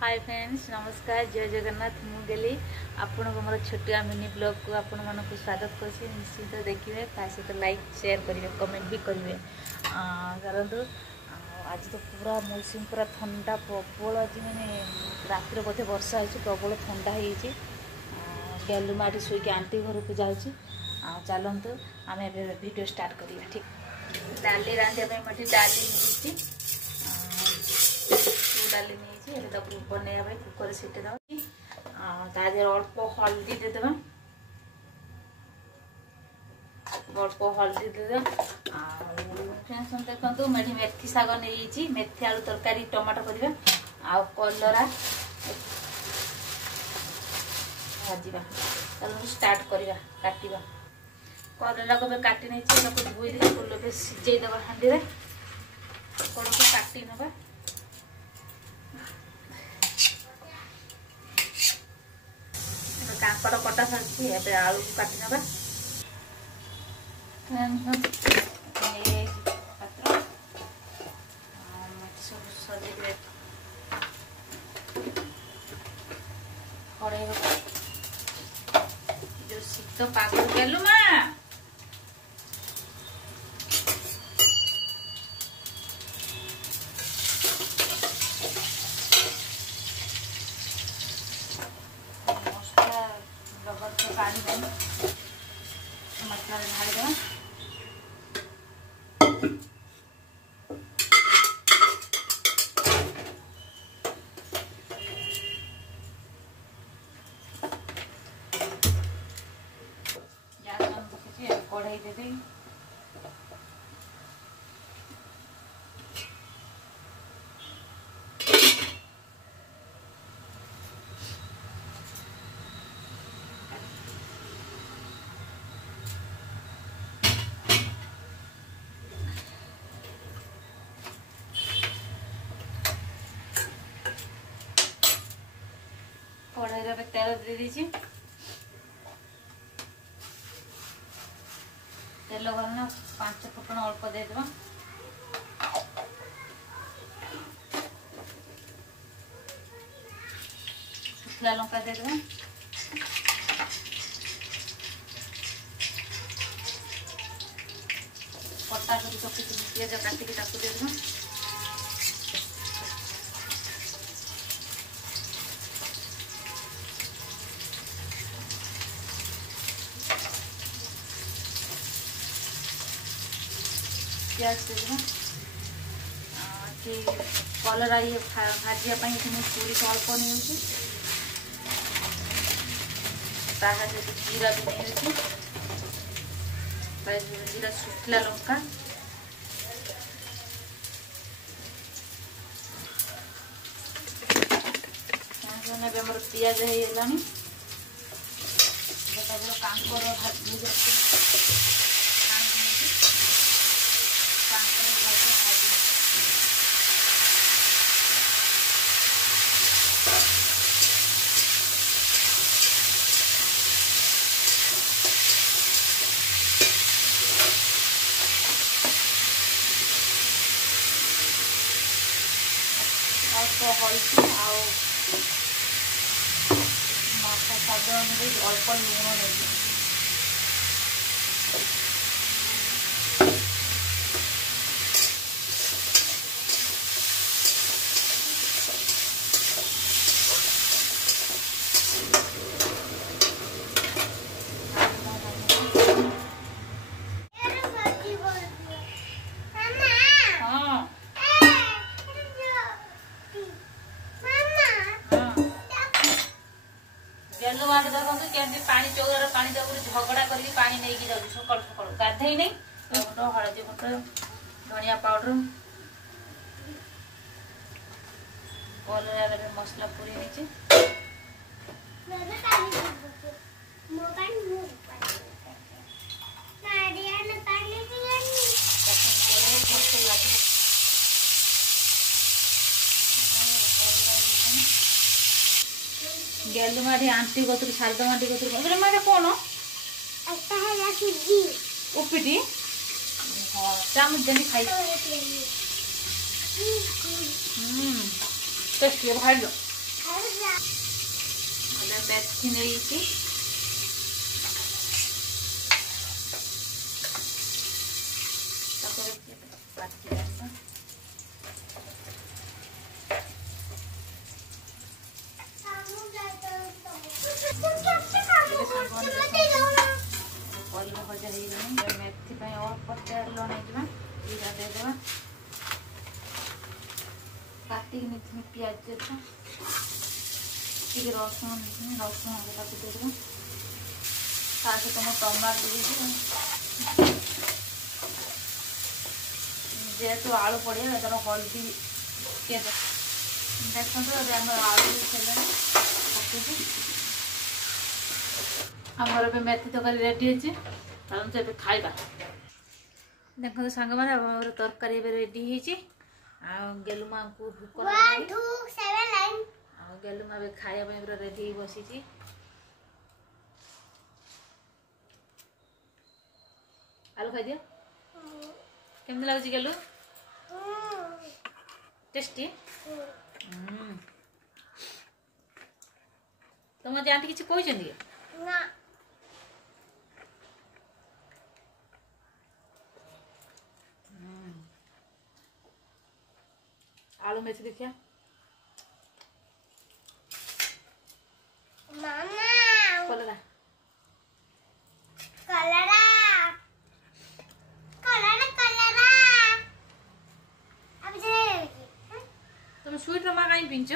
Hi friends, नमस्कार, जय जगन्नाथ। मुझे आपण को मोर छोटिया मिनी ब्लॉग को आपण मन को स्वागत करछि। निश्चित देखिए, ता सहित लाइक शेयर करेंगे, कमेंट भी करेंगे। चलतु आज तो पूरा मौसम पूरा ठंडा प्रबल। आज मैंने रातिर बोधे वर्षा हो प्रबल ठंडा हो गेलुमाटी शुक आंटी घर को जाऊँगी। चलतु आम वीडियो स्टार्ट करिए। ठीक डाली रांधिया डाली डाली नहीं बनैया कुकर सीटे दे अल्प हल्दी देदेबा। अल्प हल्दी देदेबा। देखो मेरी मेथी शाग नहीं मेथी आलू तरकारी टमाटो करवा आ कलरा भाजवा। चलो स्टार्ट करवा काटिबा। कलरा को काटी नहीं धोई दे सिझेदेबा हांडी को काटी नवा। कांकड़ कटा सारी ए आलू को काटी नवा। सजे कड़े जो शीत पाग गेलु मा पानी मसला ढाड़ी देवा। कढ़ाई देवी कढ़ाई तेल दे दीजिए। तेल गरम 5 फुटन अल्प देदेबा। शुखला लंका देदेबा। कटा कर पियाज काटिक देदेबा। प्याज देदेबा। कलरा ये भाजापी सोरिष अल्प नहीं जीरा भी नहीं जीरा शुखला लंका मोर पियाज होगा। कांकर भाजी हल्दी स्वाद अनुसार अल्प लुण नहीं। देखो पानी चौर पानी झगड़ा करके पानी नहीं जाऊँ सका सका गाधे नहीं हलदी गुंड धनिया पाउडर कलर मसला पूरी नहीं गेलु माटी आंटी कतुर शारदा माटी कतुर माटे कौन उपीटी चामच देनी खाई टेस्टी भाई मेथी नहीं भजा हो मेथी अल्प तेल लड़ा जीरा देदेवा काटिक नहीं पिज टी रसुन रसुन काटी देदेवा ता सहित मैं टमाटो दे जेहेतु आलू पड़े तार हल्दी देखते आलू पकई आमर ए मेथी तरकारी रेडी है चलते खाइबा देखो सांग मैंने तरकारी रेडी गेलुमा को भूक गेलुमा खाया रेडी बसी आलू खाई दियो केमती लगुच गेलु टेस्टी तुम आंटी किसी कहते आलू मेथी देखिया कलरा कलरा कलरा कलरा अब जे तुम स्वीट रमा कहीं पिंच